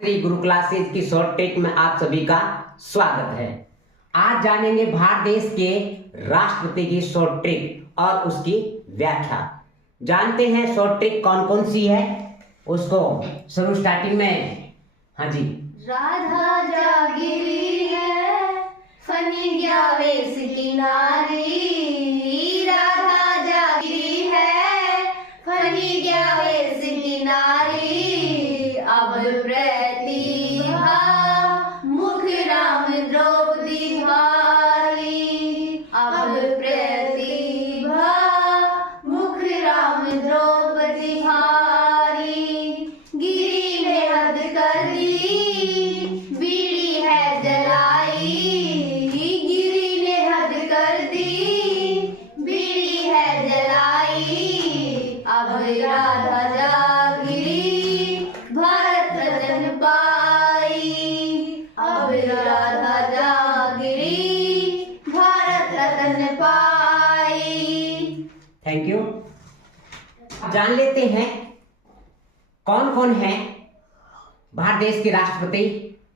श्री गुरु classes की short take में आप सभी का स्वागत है। आज जानेंगे भारत देश के राष्ट्रपति की शॉर्ट ट्रिक और उसकी व्याख्या। जानते हैं शॉर्ट ट्रिक कौन कौन सी है, उसको शुरू स्टार्टिंग में। हाँ जी। राधा जागिरी है फनी गया वेश किनारी, राधा जागिरी है फनी गया वेश किनारी। अब प्रतिभा मुख राम द्रौपदी भारी, अब प्रतिभा मुख राम द्रौपदी भारी। गिरी ने हद कर दी बीड़ी है जलाई, गिरी ने हद कर दी बीड़ी है जलाई। अब राधा जागिरी भारत रत्न पाई, अब राधा जागिरी भारत रत्न पाई। Thank you. जान लेते हैं कौन कौन है भारत देश के राष्ट्रपति।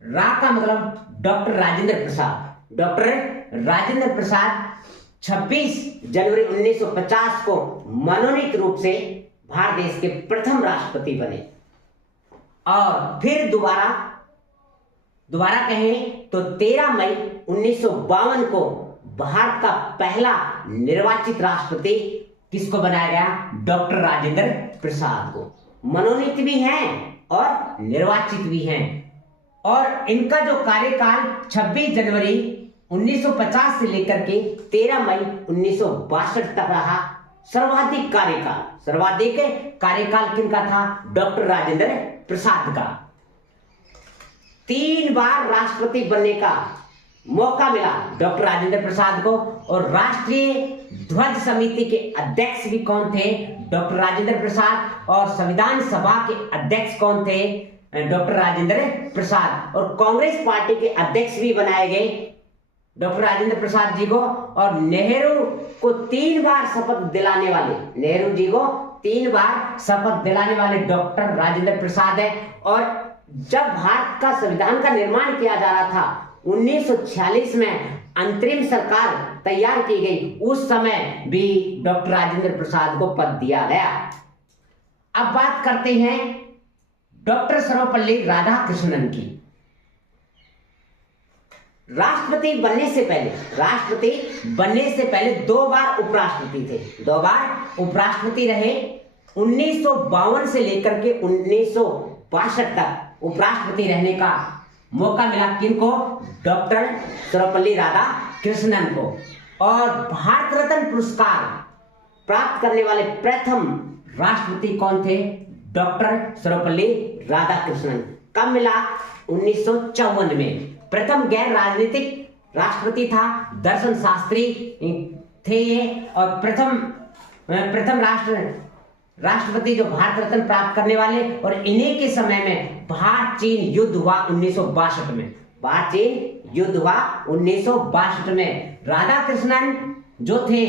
रा का मतलब डॉक्टर राजेंद्र प्रसाद। डॉक्टर राजेंद्र प्रसाद 26 जनवरी 1950 को मनोनीत रूप से भारत देश के प्रथम राष्ट्रपति बने और फिर दोबारा कहें तो 13 मई 1952 को भारत का पहला निर्वाचित राष्ट्रपति किसको बनाया गया? डॉक्टर राजेंद्र प्रसाद को। मनोनीत भी हैं और निर्वाचित भी हैं और इनका जो कार्यकाल 26 जनवरी 1950 से लेकर के 13 मई 1962 तक रहा। सर्वाधिक कार्यकाल किनका था? डॉक्टर राजेंद्र प्रसाद का। 3 बार राष्ट्रपति बनने का मौका मिला डॉक्टर राजेंद्र प्रसाद को और राष्ट्रीय ध्वज समिति के अध्यक्ष भी कौन थे? डॉक्टर राजेंद्र प्रसाद। और संविधान सभा के अध्यक्ष कौन थे? डॉक्टर राजेंद्र प्रसाद। और कांग्रेस पार्टी के अध्यक्ष भी बनाए गए डॉक्टर राजेंद्र प्रसाद जी को। और नेहरू को 3 बार शपथ दिलाने वाले, नेहरू जी को 3 बार शपथ दिलाने वाले डॉक्टर राजेंद्र प्रसाद है। और जब भारत का संविधान का निर्माण किया जा रहा था 1946 में अंतरिम सरकार तैयार की गई, उस समय भी डॉक्टर राजेंद्र प्रसाद को पद दिया गया। अब बात करते हैं डॉक्टर सर्वपल्ली राधाकृष्णन की। राष्ट्रपति बनने से पहले 2 बार उपराष्ट्रपति थे। 2 बार उपराष्ट्रपति रहे। 1952 से लेकर के 1962 तक उपराष्ट्रपति रहने का मौका मिला किनको? डॉक्टर सर्वपल्ली राधाकृष्णन को। और भारत रत्न पुरस्कार प्राप्त करने वाले प्रथम राष्ट्रपति कौन थे? डॉक्टर सर्वपल्ली राधाकृष्णन। कब मिला? 1954 में। प्रथम गैर राजनीतिक राष्ट्रपति था, दर्शन शास्त्री थे ये। और प्रथम राष्ट्रपति जो भारत रत्न प्राप्त करने वाले। और इन्हीं के समय में भारत चीन युद्ध हुआ 1962 में। भारत चीन युद्ध हुआ 1962 में। राधाकृष्णन जो थे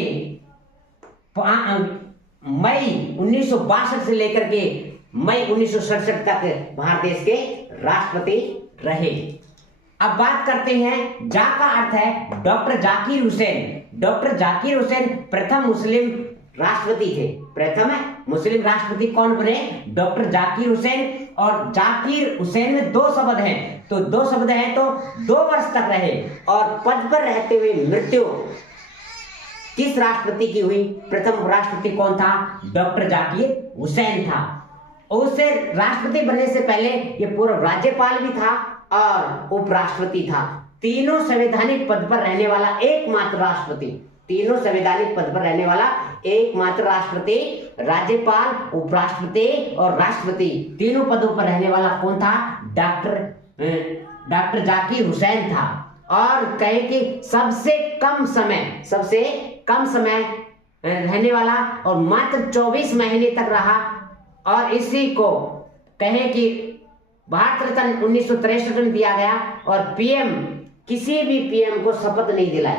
मई 1962 से लेकर के मई 1967 तक भारत देश के राष्ट्रपति रहे। अब बात करते हैं जा का अर्थ है डॉक्टर जाकिर हुसैन। डॉक्टर जाकिर हुसैन प्रथम मुस्लिम राष्ट्रपति थे। प्रथम मुस्लिम राष्ट्रपति कौन बने? डॉक्टर जाकिर हुसैन। और जाकिर हुसैन में 2 शब्द हैं, तो 2 शब्द हैं तो 2 वर्ष तक रहे। और पद पर रहते हुए मृत्यु किस राष्ट्रपति की हुई? प्रथम राष्ट्रपति कौन था? डॉक्टर जाकिर हुसैन था। उससे राष्ट्रपति बनने से पहले ये पूर्व राज्यपाल भी था और उपराष्ट्रपति था। तीनों संवैधानिक पद पर रहने वाला एकमात्र राष्ट्रपति। तीनों संवैधानिक पद पर रहने वाला एकमात्र राष्ट्रपति, राज्यपाल, उपराष्ट्रपति और राष्ट्रपति तीनों पदों पर रहने वाला कौन था? डॉक्टर जाकिर हुसैन था। और कहे कि सबसे कम समय रहने वाला और मात्र 24 महीने तक रहा। और इसी को कहे कि भारत रत्न 1963 में दिया गया। और पीएम किसी भी पीएम को शपथ नहीं दिलाई,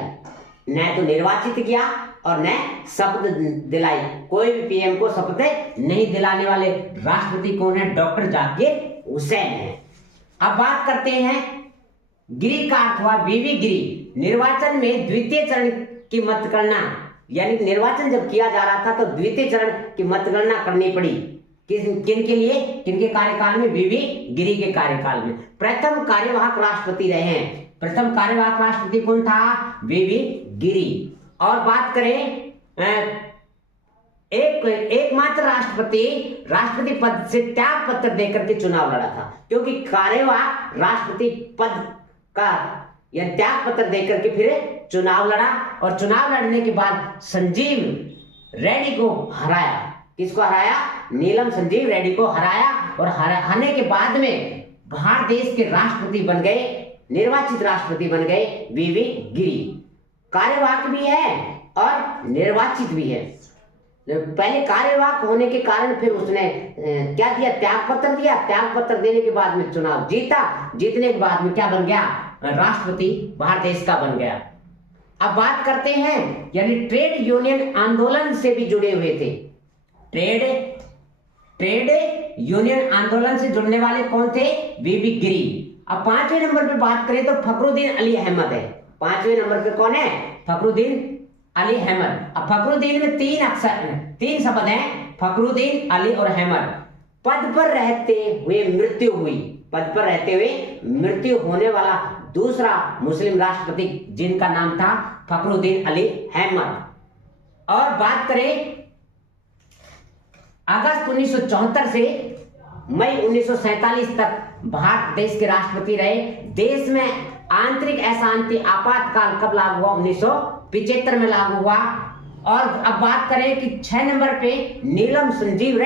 न तो निर्वाचित किया और न शपथ दिलाई। कोई भी पीएम को शपथ नहीं दिलाने वाले राष्ट्रपति कौन है? डॉक्टर जाकिर हुसैन है। अब बात करते हैं गिरी का अर्थ हुआ वीवी गिरी। निर्वाचन में द्वितीय चरण की मतगणना, यानी निर्वाचन जब किया जा रहा था तो द्वितीय चरण की मतगणना करनी पड़ी। किन के लिए, किनके कार्यकाल में? वीवी गिरी के कार्यकाल में। प्रथम कार्यवाहक राष्ट्रपति रहे हैं। प्रथम कार्यवाहक राष्ट्रपति कौन था? वीवी गिरी। और बात करें एकमात्र राष्ट्रपति पद से त्याग पत्र देकर के चुनाव लड़ा था, क्योंकि कार्यवाहक राष्ट्रपति पद का या त्याग पत्र देकर के फिर चुनाव लड़ा, और चुनाव लड़ने के बाद संजीव रेड्डी को हराया। किसको हराया? नीलम संजीव रेड्डी को हराया, और हराने के बाद में भारत देश के राष्ट्रपति बन गए, निर्वाचित राष्ट्रपति बन गए वीवी गिरी। कार्यवाहक भी है और निर्वाचित भी है। पहले कार्यवाहक होने के कारण फिर उसने क्या किया? त्याग पत्र दिया। त्याग पत्र देने के बाद में चुनाव जीता। जीतने के बाद में क्या बन गया? राष्ट्रपति भारत देश का बन गया। अब बात करते हैं, यानी ट्रेड यूनियन आंदोलन से भी जुड़े हुए थे। ट्रेड यूनियन आंदोलन से जुड़ने वाले कौन थे? वीवी गिरी। अब 5वें नंबर पे बात करें तो फखरुद्दीन अली अहमद है। 5वें नंबर पे कौन है? फखरुद्दीन अली अहमद। अब फखरुद्दीन में तीन शब्द हैं, फखरुद्दीन, अली और अहमद। पद पर रहते हुए मृत्यु हुई। पद पर रहते हुए मृत्यु होने वाला दूसरा मुस्लिम राष्ट्रपति जिनका नाम था फखरुद्दीन अली अहमद। और बात करें अगस्त 1974 से मई 1947 तक भारत देश के राष्ट्रपति रहे। देश में आंतरिक अशांति आपातकाल कब लागू हुआ? 1975 में लागू हुआ। और अब बात करें कि 6 नंबर पे नीलम संजीव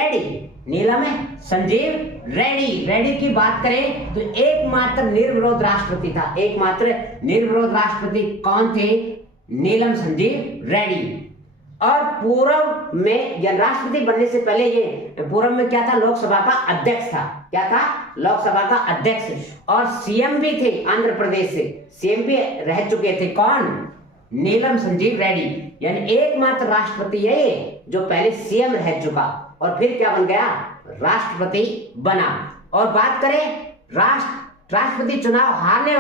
रेड्डी की बात करें तो एकमात्र निर्विरोध राष्ट्रपति था। एकमात्र निर्विरोध राष्ट्रपति कौन थे? नीलम संजीव रेड्डी। और पूर्व में या राष्ट्रपति बनने से पहले ये पूर्व में क्या था? लोकसभा का अध्यक्ष था। क्या था? लोकसभा का अध्यक्ष। और सीएम भी थे आंध्र प्रदेश से, सीएम भी रह चुके थे। कौन? नीलम संजीव रेड्डी। यानी एकमात्र राष्ट्रपति है ये जो पहले सीएम रह चुका और फिर क्या बन गया? राष्ट्रपति बना। और बात करें राष्ट्रपति चुनाव हारने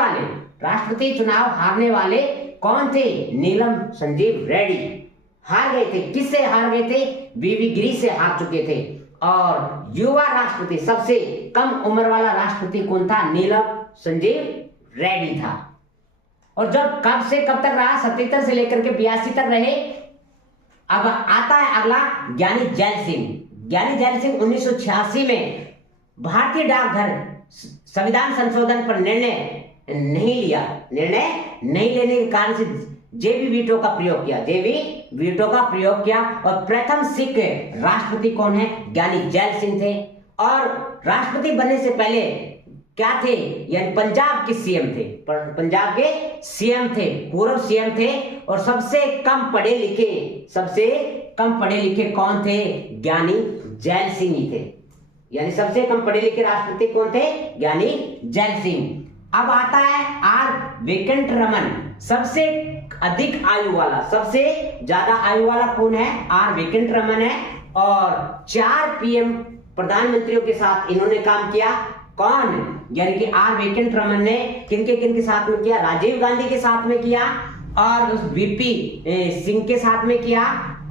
वाले कौन थे? नीलम संजीव रेड्डी हार गए थे। किससे हार गए थे? वीवी गिरी से हार चुके थे। और युवा राष्ट्रपति, सबसे कम उम्र वाला राष्ट्रपति कौन था? नीलम संजीव रेड्डी था। और जब कब से कब तक रहा? 77 से लेकर के 82 तक रहे। अब आता है अगला ज्ञानी जैल सिंह। ज्ञानी जैल सिंह 1986 में भारतीय डाकघर संविधान संशोधन पर निर्णय नहीं लेने के कारण से जेबी वीटो का प्रयोग किया। और प्रथम सिख राष्ट्रपति कौन है? ज्ञानी जैल सिंह थे। और राष्ट्रपति बनने से पहले क्या थे? यानी पंजाब के सीएम थे, पूर्व सीएम थे। और सबसे कम पढ़े लिखे कौन थे? ज्ञानी जैल सिंह ही थे। यानी सबसे कम पढ़े लिखे राष्ट्रपति कौन थे? ज्ञानी जैल सिंह। अब आता है आर वेंकटरमन। सबसे अधिक आयु वाला, सबसे ज्यादा आयु वाला कौन है? आर वेंकटरमन है। और 4 पीएम प्रधानमंत्रियों के साथ इन्होंने काम किया। कौन? यानी कि आर वेंकटरमन ने किनके साथ में किया? राजीव गांधी के साथ में किया, और उस वीपी सिंह के साथ में किया,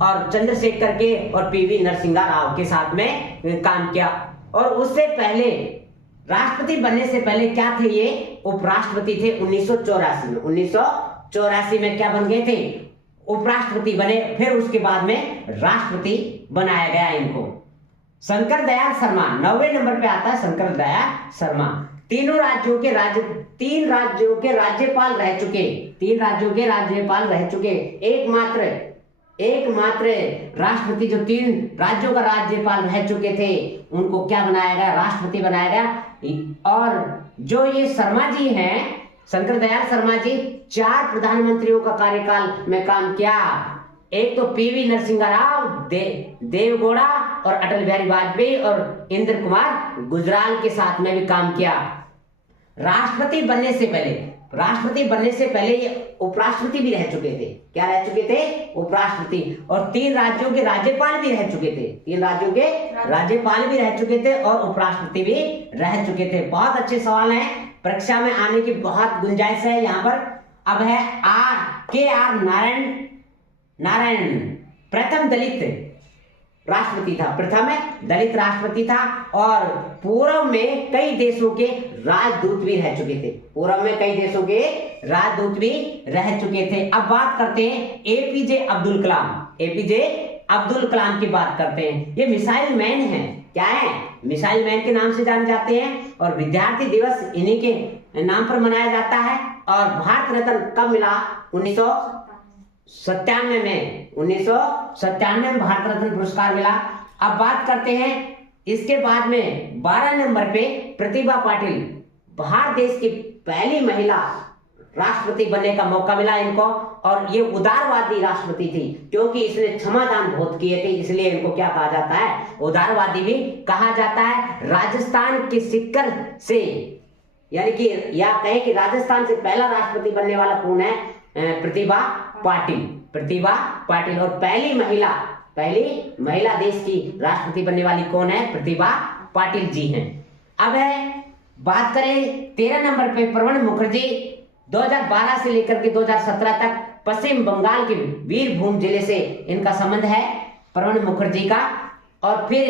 और चंद्रशेखर के और पीवी नरसिम्हा राव के साथ में काम किया। और उससे पहले राष्ट्रपति बनने से पहले क्या थे? ये उपराष्ट्रपति थे 1984 में। 1984 में क्या बन गए थे? उपराष्ट्रपति बने। फिर उसके बाद में राष्ट्रपति बनाया गया इनको। शंकर दयाल शर्मा 9वें नंबर पे आता है। शंकर दयाल शर्मा 3 राज्यों के राज्यपाल रह चुके एकमात्र राष्ट्रपति जो 3 राज्यों का राज्यपाल रह चुके थे, उनको क्या बनाया गया? राष्ट्रपति बनाया गया। और जो ये शर्मा जी हैं, शंकर दयाल शर्मा जी, 4 प्रधानमंत्रियों का कार्यकाल में काम किया। एक तो पीवी नरसिम्हा राव, देवगौड़ा और अटल बिहारी वाजपेयी और इंद्र कुमार गुजराल के साथ में भी काम किया। राष्ट्रपति बनने से पहले राष्ट्रपति बनने से पहले ये उपराष्ट्रपति भी रह चुके थे। क्या रह चुके थे? उपराष्ट्रपति। और 3 राज्यों के राज्यपाल भी रह चुके थे। 3 राज्यों के राज्यपाल भी रह चुके थे और उपराष्ट्रपति भी रह चुके थे। बहुत अच्छे सवाल हैं, परीक्षा में आने की बहुत गुंजाइश है यहाँ पर। अब है KR नारायण प्रथम दलित राष्ट्रपति था। प्रथम दलित राष्ट्रपति था और पूर्व में कई देशों के राजदूत भी रह चुके थे। पूर्व में कई देशों के राजदूत भी रह चुके थे। अब बात करते हैं APJ अब्दुल कलाम। APJ अब्दुल कलाम की बात करते हैं। ये मिसाइल मैन है। क्या है? मिसाइल मैन के नाम से जाने जाते हैं और विद्यार्थी दिवस इन्हीं के नाम पर मनाया जाता है। और भारत रत्न कब मिला? 1997 में। 1997 में भारत रत्न पुरस्कार मिला। अब बात करते हैं इसके बाद में 12 नंबर पे प्रतिभा पाटिल, भारत देश की पहली महिला राष्ट्रपति बनने का मौका मिला इनको। और ये उदारवादी राष्ट्रपति थी क्योंकि इसने क्षमादान बहुत किए थे, इसलिए इनको क्या कहा जाता है? उदारवादी भी कहा जाता है। राजस्थान के सिक्कर से, यानी कि या कहें कि राजस्थान से पहला राष्ट्रपति बनने वाला कौन है? प्रतिभा पाटिल। प्रतिभा पाटिल। और पहली महिला देश की राष्ट्रपति बनने वाली कौन है? प्रतिभा पाटिल जी हैं। अब है बात करें 13 नंबर पे प्रणब मुखर्जी, 2012 से लेकर के 2017 तक पश्चिम बंगाल के बीरभूम जिले से इनका संबंध है, प्रणब मुखर्जी का। और फिर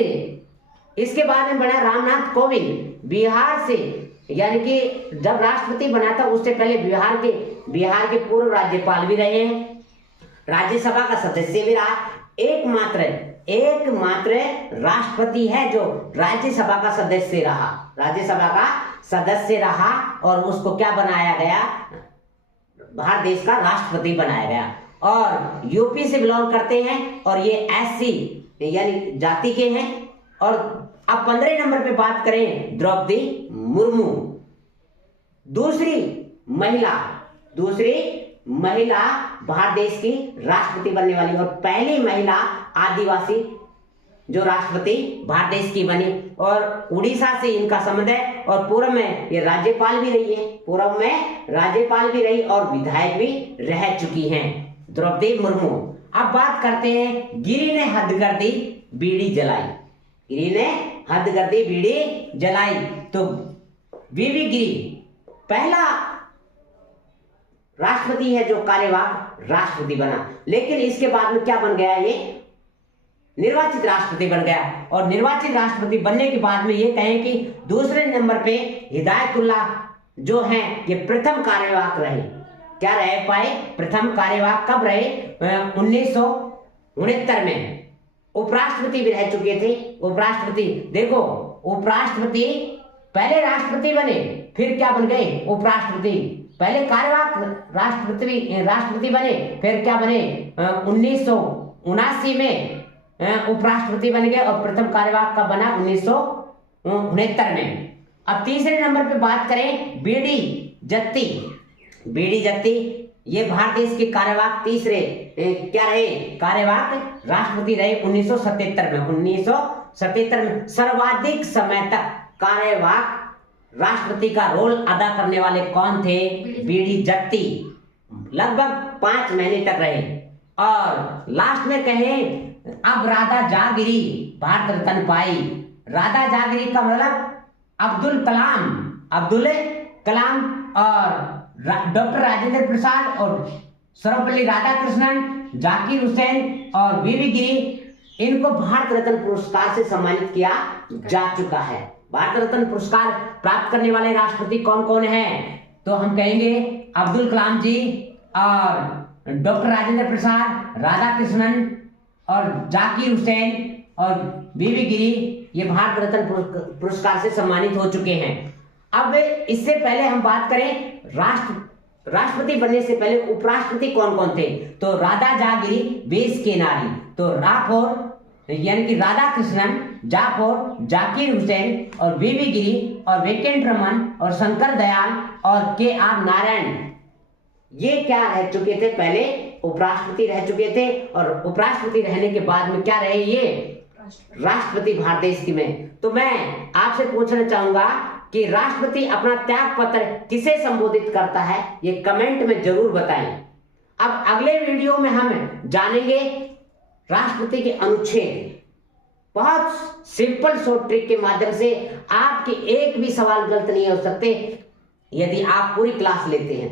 इसके बाद में बना रामनाथ कोविंद, बिहार से, यानी कि जब राष्ट्रपति बना था उससे पहले बिहार के पूर्व राज्यपाल भी रहे हैं, राज्यसभा का सदस्य भी रहा। एकमात्र राष्ट्रपति है जो राज्यसभा का सदस्य रहा और उसको क्या बनाया गया? भारत देश का राष्ट्रपति बनाया गया। और यूपी से बिलोंग करते हैं और ये SC यानी जाति के हैं। और अब 15 नंबर पे बात करें द्रौपदी मुर्मू, दूसरी महिला भारत देश की राष्ट्रपति बनने वाली और पहली महिला आदिवासी जो राष्ट्रपति भारत देश की बनी। और उड़ीसा से इनका संबंध है और पूर्व में ये राज्यपाल भी रही और विधायक भी रह चुकी हैं, द्रौपदी मुर्मू। अब बात करते हैं गिरी ने हदगर्दी बीड़ी जलाई। तो VV गिरी पहला राष्ट्रपति है जो कार्यवाहक राष्ट्रपति बना। लेकिन इसके बाद में क्या बन गया? ये निर्वाचित राष्ट्रपति बन गया। और निर्वाचित राष्ट्रपति बनने के बाद में ये कहें कि दूसरे नंबर पे हिदायतुल्लाह जो हैं ये प्रथम कार्यवाहक रहे। क्या रह पाए? प्रथम कार्यवाहक कब रहे? 1969 में। उपराष्ट्रपति भी रह चुके थे। उपराष्ट्रपति देखो, उपराष्ट्रपति पहले राष्ट्रपति बने फिर क्या बन गए? उपराष्ट्रपति। पहले कार्यवाहक राष्ट्रपति बने फिर क्या बने? 1979 में उपराष्ट्रपति बन गए और प्रथम कार्यवाहक का बना 1969 में। अब तीसरे नंबर पे बात करें बीडी जत्ती, ये भारत देश के कार्यवाहक तीसरे क्या रहे? कार्यवाहक राष्ट्रपति रहे 1977 में। सर्वाधिक समय तक कार्यवाहक राष्ट्रपति का रोल अदा करने वाले कौन थे? बीडी जत्ती, लगभग 5 महीने तक रहे। और लास्ट में कहें अब राधा जागिरी भारत रत्न पाई। राधा जागिरी का मतलब अब्दुल कलाम और डॉक्टर राजेंद्र प्रसाद और सर्वपल्ली राधाकृष्णन, जाकिर हुसैन और VV गिरी, इनको भारत रत्न पुरस्कार से सम्मानित किया जा चुका है। भारत रत्न पुरस्कार प्राप्त करने वाले राष्ट्रपति कौन कौन हैं? तो हम कहेंगे अब्दुल कलाम जी और डॉक्टर राजेंद्र प्रसाद, राधाकृष्णन और जाकिर हुसैन और VV गिरी, ये भारत रत्न पुरस्कार से सम्मानित हो चुके हैं। अब इससे पहले हम बात करें राष्ट्रपति बनने से पहले उपराष्ट्रपति कौन कौन थे? तो राधा जागिरी देश के नारी, तो राठौर यानी कि राधाकृष्णन, जाकिर हुसैन और VV गिरी और वेंकट रमन और शंकर दयाल और KR नारायण, ये क्या रह चुके थे? पहले उपराष्ट्रपति रह चुके थे और उपराष्ट्रपति रहने के बाद में क्या रहे? ये राष्ट्रपति भारत देश की में। तो मैं आपसे पूछना चाहूंगा कि राष्ट्रपति अपना त्याग पत्र किसे संबोधित करता है, ये कमेंट में जरूर बताएं। अब अगले वीडियो में हम जानेंगे राष्ट्रपति के अनुच्छेद। बहुत सिंपल शॉर्ट ट्रिक के माध्यम से आपके एक भी सवाल गलत नहीं हो सकते यदि आप पूरी क्लास लेते हैं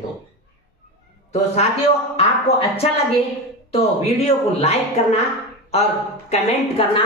तो साथियों, आपको अच्छा लगे तो वीडियो को लाइक करना और कमेंट करना